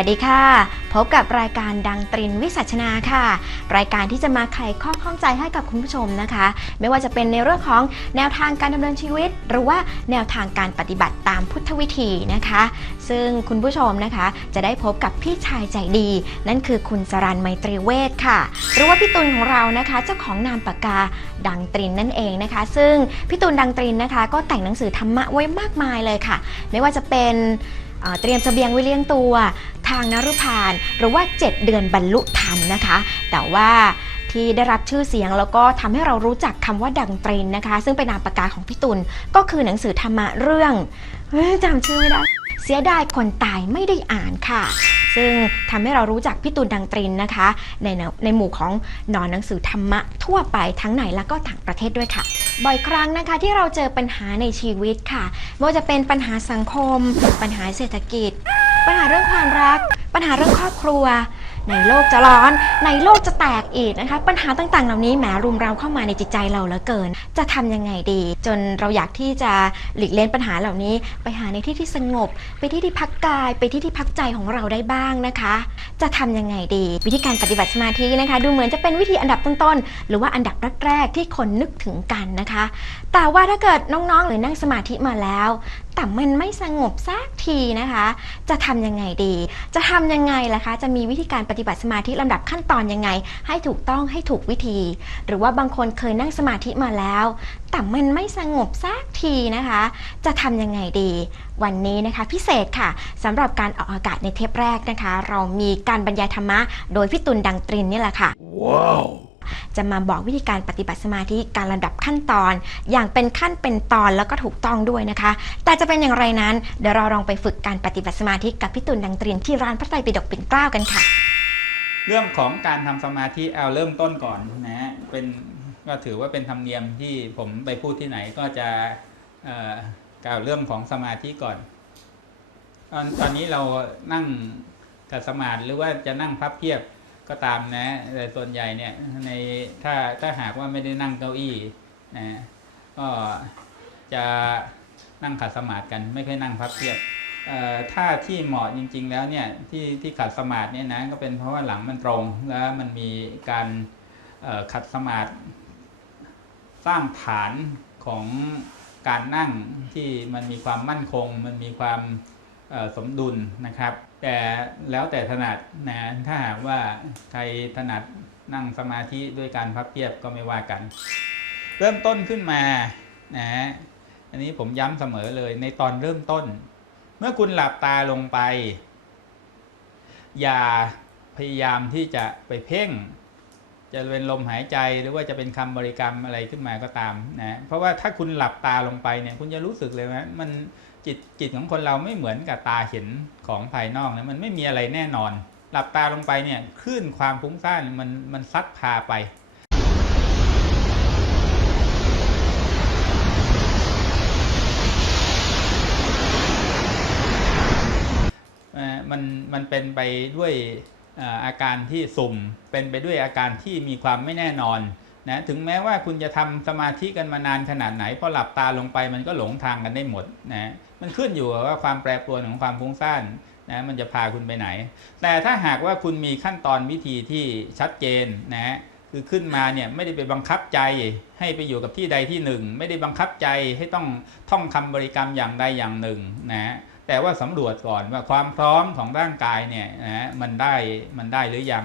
วัสดีค่ะ พบกับรายการดังตรินวิสัชนาค่ะ รายการที่จะมาไขข้อข้องใจให้กับคุณผู้ชมนะคะ ไม่ว่าจะเป็นในเรื่องของแนวทางการดำเนินชีวิต หรือว่าแนวทางการปฏิบัติตามพุทธวิธีนะคะ ซึ่งคุณผู้ชมนะคะ จะได้พบกับพี่ชายใจดี นั่นคือคุณสรันไมตรีเวทค่ะ หรือว่าพี่ตุลของเรานะคะ เจ้าของนามปากกาดังตรินนั่นเองนะคะ ซึ่งพี่ตุลดังตรินนะคะ ก็แต่งหนังสือธรรมะไว้มากมายเลยค่ะ ไม่ว่าจะเป็น เตรียมเสบียงไว้เลี้ยงตัวทางนรุพานหรือว่า 7 เดือนบรรลุธรรมนะคะ แต่ว่าที่ได้รับชื่อเสียงแล้วก็ทำให้เรารู้จักคำว่าดังตรินนะคะ ซึ่งเป็นนามปากกาของพี่ตุลก็คือหนังสือธรรมะเรื่องจำชื่อไม่ได้เสียดายคนตายไม่ได้อ่านค่ะ ซึ่งทำให้เรารู้จักพี่ตูนดังตรินนะคะ ในในหมู่ของหนอนหนังสือธรรมะทั่วไปทั้งในและก็ต่างประเทศด้วยค่ะ บ่อยครั้งนะคะที่เราเจอปัญหาในชีวิตค่ะไม่ว่าจะเป็นปัญหาสังคม ปัญหาเศรษฐกิจ ปัญหาเรื่องความรัก ปัญหาเรื่องครอบครัว ในโลกจะร้อน ในโลกจะแตกอีกนะคะ ปัญหาต่างๆ เหล่านี้แหมรุมเราเข้ามาในจิตใจเราเหลือเกิน จะทำยังไงดี จนเราอยากที่จะหลีกเลี่ยงปัญหาเหล่านี้ ไปหาในที่ที่สงบ ไปที่ที่พักกาย ไปที่ที่พักใจของเราได้บ้างนะคะ จะทำยังไงดี วิธีการปฏิบัติสมาธินะคะ ดูเหมือนจะเป็นวิธีอันดับต้นๆหรือว่าอันดับแรกๆที่คนนึกถึงกันนะคะ แต่ว่าถ้าเกิดน้องๆหรือนั่งสมาธิมาแล้ว แต่มันไม่สงบสักทีนะคะ จะทำยังไงดี จะทำยังไงล่ะคะ จะมีวิธีการปฏิบัติสมาธิลำดับขั้นตอนยังไง ให้ถูกต้องให้ถูกวิธี หรือว่าบางคนเคยนั่งสมาธิมาแล้ว แต่มันไม่สงบสักทีนะคะ จะทำยังไงดี วันนี้นะคะ พิเศษค่ะสำหรับการออกอากาศในเทปแรกนะคะ เรามีการบรรยายธรรมะโดยพี่ตุลดังตรินนี่แหละค่ะ Wow. จะมาบอกวิธีการปฏิบัติสมาธิการลำดับขั้นตอน อย่างเป็นขั้นเป็นตอนแล้วก็ถูกต้องด้วยนะคะ แต่จะเป็นอย่างไรนั้น เดี๋ยวเราลองไปฝึกการปฏิบัติสมาธิกับพี่ตุลดังตรีนที่ร้านพระไตรปิฎกปิ่นเกล้ากันค่ะ เรื่องของการทำสมาธิเอาเริ่มต้นก่อนนะเป็นก็ถือว่าเป็นธรรมเนียมที่ผมไปพูดที่ไหนก็จะกล่าวเรื่องของสมาธิก่อน ตอนตอนนี้เรานั่งกัดสมาธิหรือว่าจะนั่งพับเพียบ ก็ตามนะ แต่ส่วนใหญ่เนี่ยในถ้าถ้าหากว่าไม่ได้นั่งเก้าอี้นะก็จะนั่งขัดสมาธิกันไม่ค่อยนั่งพับเพียบเอ่อท่าที่เหมาะจริง ๆ แล้วเนี่ยที่ที่ขัดสมาธิเนี่ยนะก็เป็นเพราะว่าหลังมันตรงแล้วมันมีการขัดสมาธิสร้างฐานของการนั่งที่มันมีความมั่นคง มันมีความ สมดุลนะครับ แต่แล้วแต่ถนัดนะถ้าหากว่าใครถนัดนั่งสมาธิด้วยการพับเพียบก็ไม่ว่ากัน เริ่มต้นขึ้นมานะอันนี้ผมย้ำเสมอเลยในตอนเริ่มต้น เมื่อคุณหลับตาลงไป อย่าพยายามที่จะไปเพ่ง จะเป็นลมหายใจหรือว่าจะเป็นคำบริกรรมอะไรขึ้นมาก็ตามนะเพราะว่าถ้าคุณหลับตาลงไปเนี่ยคุณจะรู้สึกเลยว่ามัน จิตจิตของคนเราไม่เหมือนกับตาเห็นของภายนอกนะมันไม่มีอะไรแน่นอน หลับตาลงไปเนี่ยคลื่นความฟุ้งซ่านมันมันซัดพาไปมันมันเป็นไปด้วยเอ่ออาการที่สุ่ม เป็นไปด้วยอาการที่มีความไม่แน่นอนนะถึงแม้ว่าคุณจะทำสมาธิกันมานานขนาดไหนพอหลับตาลงไปมันก็หลงทางกันได้หมดนะ มันขึ้นอยู่กับว่าความแปรปรวนของความฟุ้งซ่านนะมันจะพาคุณไปไหน แต่ถ้าหากว่าคุณมีขั้นตอนวิธีที่ชัดเจนนะคือขึ้นมาเนี่ยไม่ได้ไปบังคับใจให้ไปอยู่กับที่ใดที่หนึ่ง ไม่ได้บังคับใจให้ต้องท่องคำบริกรรมอย่างใดอย่างหนึ่งนะแต่ว่าสำรวจก่อนว่าความพร้อมของร่างกายเนี่ยนะมันได้มันได้หรือยัง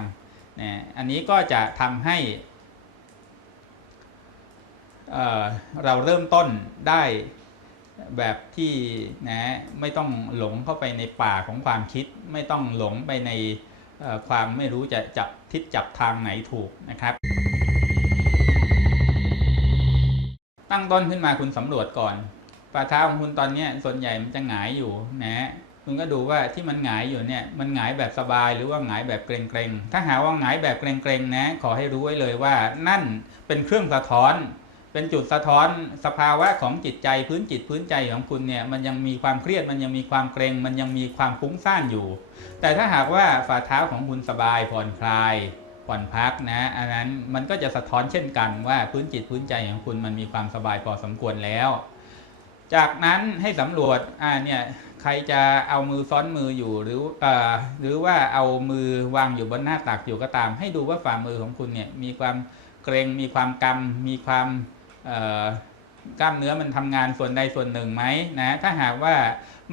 นะอันนี้ก็จะทำให้เเราเริ่มต้นได้ แบบที่นะไม่ต้องหลงเข้าไปในป่าของความคิด ไม่ต้องหลงไปในความไม่รู้จะจับทิศจับทางไหนถูกนะครับ ตั้งต้นขึ้นมาคุณสำรวจก่อนฝ่าเท้าของคุณตอนนี้ส่วนใหญ่มันจะหงายอยู่นะฮะคุณก็ดูว่าที่มันหงายอยู่เนี่ยมันหงายแบบสบายหรือว่าหงายแบบเกรงๆถ้าหาว่าหงายแบบเกรงๆนะ ขอให้รู้ไว้เลยว่านั่นเป็นเครื่องสะท้อน เป็นจุดสะท้อนสภาวะของจิตใจพื้นจิตพื้นใจของคุณเนี่ยมันยังมีความเครียดมันยังมีความเกรง มันยังมีความฟุ้งซ่านอยู่ แต่ถ้าหากว่าฝ่าเท้าของคุณสบายผ่อนคลายผ่อนพักนะอันนั้นมันก็จะสะท้อนเช่นกันว่าพื้นจิตพื้นใจของคุณมันมีความสบายพอสมควรแล้ว จากนั้นให้สำรวจอ่าเนี่ยใครจะเอามือซ้อนมืออยู่หรือเออหรือว่าเอามือวางอยู่บนหน้าตักอยู่ก็ตาม ให้ดูว่าฝ่ามือของคุณเนี่ยมีความเกรงมีความกำมีความ กล้ามเนื้อมันทำงานส่วนใดส่วนหนึ่งไหมนะถ้าหากว่า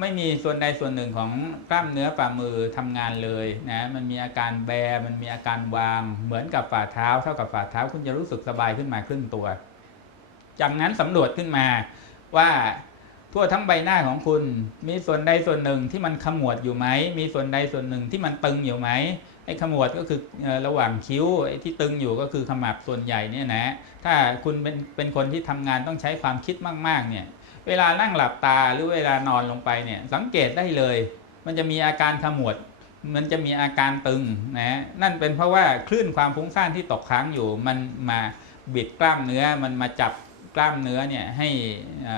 ไม่มีส่วนใดส่วนหนึ่งของกล้ามเนื้อฝ่ามือทำงานเลยนะมันมีอาการแบมันมีอาการวางเหมือนกับฝ่าเท้า เท่ากับฝ่าเท้าคุณจะรู้สึกสบายขึ้นมาครึ่งตัว จากนั้นสำรวจขึ้นมาว่าทั่วทั้งใบหน้าของคุณมีส่วนใดส่วนหนึ่งที่มันขมวดอยู่ไหม มีส่วนใดส่วนหนึ่งที่มันตึงอยู่ไหมไอ้ขมวดก็คือเอ่อระหว่างคิ้วไอ้ที่ตึงอยู่ก็คือขมับส่วนใหญ่เนี่ยนะ ถ้าคุณเป็นเป็นคนที่ทำงานต้องใช้ความคิดมาก ๆ เนี่ย เวลานั่งหลับตาหรือเวลานอนลงไปเนี่ยสังเกตได้เลย มันจะมีอาการขมวด มันจะมีอาการตึงนะนั่นเป็นเพราะว่าคลื่นความฟุ้งซ่านที่ตกค้างอยู่ มันมาบิดกล้ามเนื้อมันมาจับกล้ามเนื้อเนี่ยให้อ่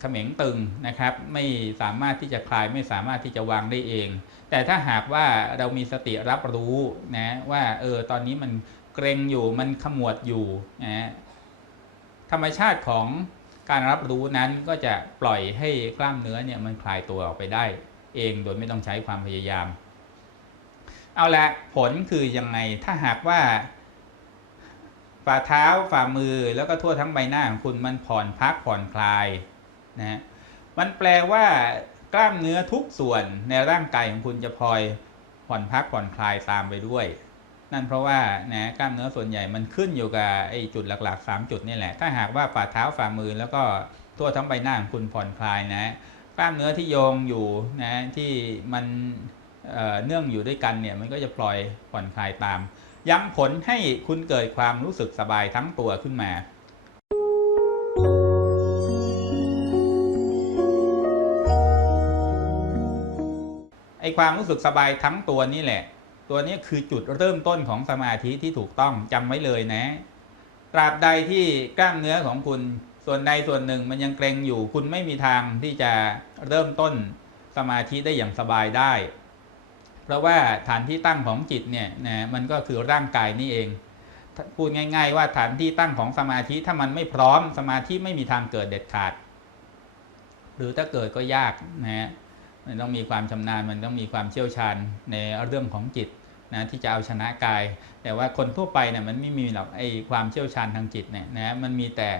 เขม็งตึงนะครับ ไม่สามารถที่จะคลายไม่สามารถที่จะวางได้เอง แต่ถ้าหากว่าเรามีสติรับรู้นะว่าเออตอนนี้มัน เกรงอยู่มันขมวดอยู่นะธรรมชาติของการรับรู้นั้นก็จะปล่อยให้กล้ามเนื้อเนี่ยมันคลายตัวออกไปได้ เองโดยไม่ต้องใช้ความพยายาม เอาละผลคือยังไงถ้าหากว่าฝ่าเท้าฝ่ามือแล้วก็ทั่วทั้งใบหน้าของคุณมันผ่อนพักผ่อนคลายนะฮะมันแปลว่ากล้ามเนื้อทุกส่วนในร่างกายของคุณจะพลอยผ่อนพักผ่อนคลายตามไปด้วย นั่นเพราะว่านะกล้ามเนื้อส่วนใหญ่มันขึ้นอยู่กับไอ้จุดหลักๆ 3 จุดนี่แหละ ถ้าหากว่าฝ่าเท้าฝ่ามือแล้วก็ทั่วทั้งใบหน้าของคุณผ่อนคลายนะกล้ามเนื้อที่โยงอยู่นะที่มันเเนื่องอยู่ด้วยกันเนี่ยมันก็จะปล่อยผ่อนคลายตามยังผลให้คุณเกิดความรู้สึกสบายทั้งตัวขึ้นมาไอความรู้สึกสบายทั้งตัวนี่แหละ ตัวนี้คือจุดเริ่มต้นของสมาธิที่ถูกต้องจำไว้เลยนะ ตราบใดที่กล้ามเนื้อของคุณส่วนใดส่วนหนึ่งมันยังเกร็งอยู่คุณไม่มีทางที่จะเริ่มต้นสมาธิได้อย่างสบายได้ เพราะว่าฐานที่ตั้งของจิตเนี่ยนะมันก็คือร่างกายนี่เองพูดง่าย ๆ ว่าฐานที่ตั้งของสมาธิถ้ามันไม่พร้อมสมาธิไม่มีทางเกิดเด็ดขาด หรือถ้าเกิดก็ยากนะฮะ มันต้องมีความชำนาญมันต้องมีความเชี่ยวชาญในเรื่องของจิตนะที่จะเอาชนะกาย แต่ว่าคนทั่วไปเนี่ยมันไม่มีหรอกไอ้ความเชี่ยวชาญทางจิตเนี่ยนะมันมีแต่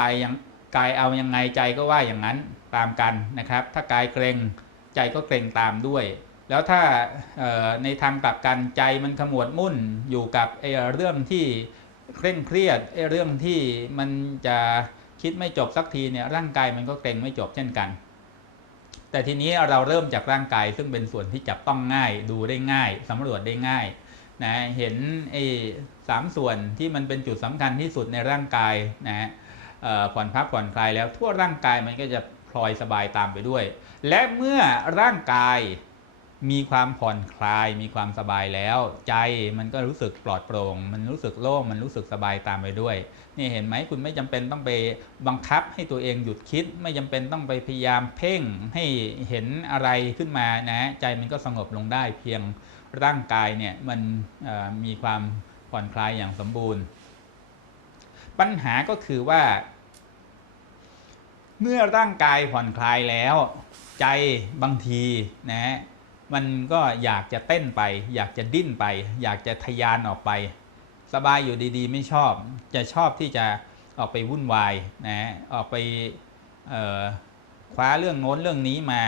กายยังกายเอายังไงใจก็ว่าอย่างนั้นตามกันนะครับ ถ้ากายเกรงใจก็เกรงตามด้วย แล้วถ้าในทางกลับกันใจมันขมวดมุ่นอยู่กับไอ้เรื่องที่เคร่งเครียดไอ้เรื่องที่มันจะคิดไม่จบสักทีเนี่ยร่างกายมันก็เกรงไม่จบเช่นกัน แต่ทีนี้เราเริ่มจากร่างกายซึ่งเป็นส่วนที่จับต้องง่าย ดูได้ง่ายสำรวจได้ง่ายนะเห็นไอ้สามส่วนที่มันเป็นจุดสำคัญที่สุดในร่างกายนะผ่อนพักผ่อนคลายแล้วทั่วร่างกายมันก็จะพลอยสบายตามไปด้วย และเมื่อร่างกาย มีความผ่อนคลาย มีความสบายแล้ว ใจมันก็รู้สึกปลอดโปร่ง มันรู้สึกโล่งมันรู้สึกสบายตามไปด้วยนี่เห็นไหมคุณไม่จำเป็นต้องไปบังคับให้ตัวเองหยุดคิด ไม่จำเป็นต้องไปพยายามเพ่งให้เห็นอะไรขึ้นมานะใจมันก็สงบลงได้เพียงร่างกายเนี่ยมันมีความผ่อนคลายอย่างสมบูรณ์ ปัญหาก็คือว่า เมื่อร่างกายผ่อนคลายแล้ว ใจบางทีนะ มันก็อยากจะเต้นไป อยากจะดิ้นไป อยากจะทะยานออกไป สบายอยู่ดีๆ ไม่ชอบ จะชอบที่จะออกไปวุ่นวายนะออกไปคว้าเรื่องโน้นเรื่องนี้มา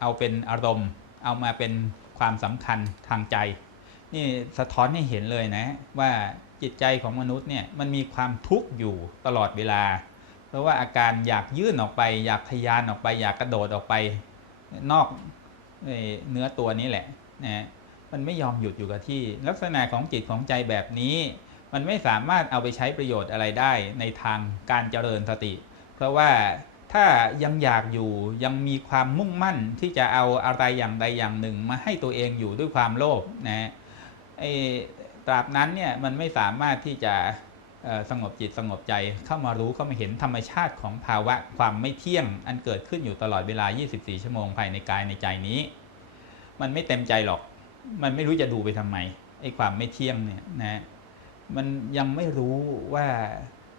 เอาเป็นอารมณ์ เอามาเป็นความสำคัญทางใจ นี่สะท้อนให้เห็นเลยนะว่าจิตใจของมนุษย์เนี่ยมันมีความทุกข์อยู่ตลอดเวลา เพราะว่าอาการอยากยื่นออกไป อยากทะยานออกไป อยากกระโดดออกไป นอก เนื้อตัวนี้แหละนะมันไม่ยอมหยุดอยู่กับที่ ลักษณะของจิตของใจแบบนี้ มันไม่สามารถเอาไปใช้ประโยชน์อะไรได้ในทางการเจริญสติ เพราะว่าถ้ายังอยากอยู่ยังมีความมุ่งมั่นที่จะเอาอะไรอย่างใดอย่างหนึ่ง มาให้ตัวเองอยู่ด้วยความโลภนะไอ้ตราบนั้นเนี่ยมันไม่สามารถที่จะ สงบจิตสงบใจเข้ามารู้เข้ามาเห็นธรรมชาติของภาวะความไม่เที่ยง อันเกิดขึ้นอยู่ตลอดเวลา 24 ชั่วโมงภายในกายในใจนี้ มันไม่เต็มใจหรอก มันไม่รู้จะดูไปทำไมไอ้ความไม่เที่ยงเนี่ยนะมันยังไม่รู้ว่า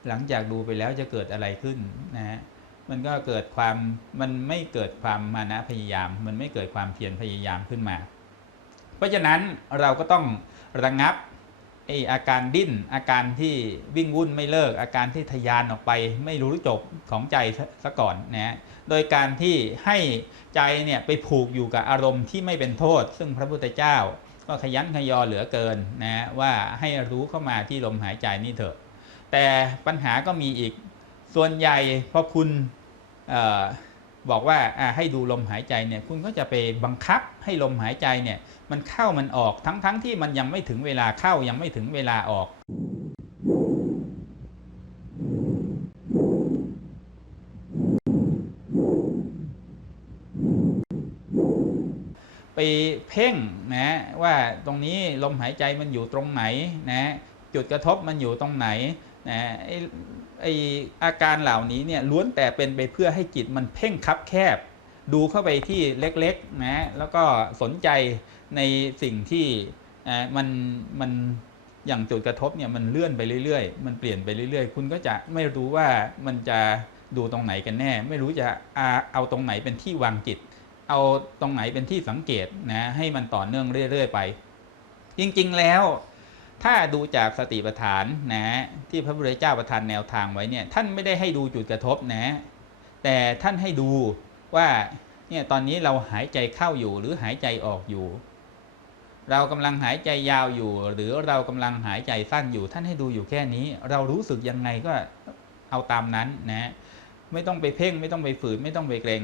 หลังจากดูไปแล้วจะเกิดอะไรขึ้นนะฮะมันก็เกิดความมันไม่เกิดความมานะพยายาม มันไม่เกิดความเพียรพยายามขึ้นมา เพราะฉะนั้นเราก็ต้องระงับ ไออาการดิ้นอาการที่วิ่งวุ่นไม่เลิก อาการที่ทะยานออกไปไม่รู้จบของใจซะก่อนนะฮะโดยการที่ให้ใจเนี่ยไปผูกอยู่กับอารมณ์ที่ไม่เป็นโทษ ซึ่งพระพุทธเจ้า ก็ขยันขยอเหลือเกินนะฮะว่าให้รู้เข้ามาที่ลมหายใจนี่เถอะ แต่ปัญหาก็มีอีกส่วนใหญ่พอคุณออบอกว่าให้ดูลมหายใจเนี่ยคุณก็จะไปบังคับให้ลมหายใจเนี่ย มันเข้ามันออกทั้งๆทที่มันยังไม่ถึงเวลาเข้ายังไม่ถึงเวลาออก ไปเพ่งนะว่าตรงนี้ลมหายใจมันอยู่ตรงไหนนะจุดกระทบมันอยู่ตรงไหนนะไอไออาการเหล่านี้เนี่ยล้วนแต่เป็นไปเพื่อให้จิตมันเพ่งคับแคบ ดูเข้าไปที่เล็กๆนะแล้วก็สนใจ ในสิ่งที่มันมันอย่างจุดกระทบเนี่ยมันเลื่อนไปเรื่อยๆ มันเปลี่ยนไปเรื่อยๆ คุณก็จะไม่รู้ว่ามันจะดูตรงไหนกันแน่ ไม่รู้จะเอาตรงไหนเป็นที่วางจิต เอาตรงไหนเป็นที่สังเกตนะให้มันต่อเนื่องเรื่อยๆ ไป จริงๆแล้ว ถ้าดูจากสติปัฏฐานนะที่พระพุทธเจ้าประทานแนวทางไว้เนี่ยท่านไม่ได้ให้ดูจุดกระทบนะ แต่ท่านให้ดูว่าเนี่ยตอนนี้เราหายใจเข้าอยู่หรือหายใจออกอยู่ เรากำลังหายใจยาวอยู่ หรือเรากำลังหายใจสั้นอยู่ ท่านให้ดูอยู่แค่นี้ เรารู้สึกยังไงก็เอาตามนั้นนะไม่ต้องไปเพ่งไม่ต้องไปฝืนไม่ต้องไปเกรง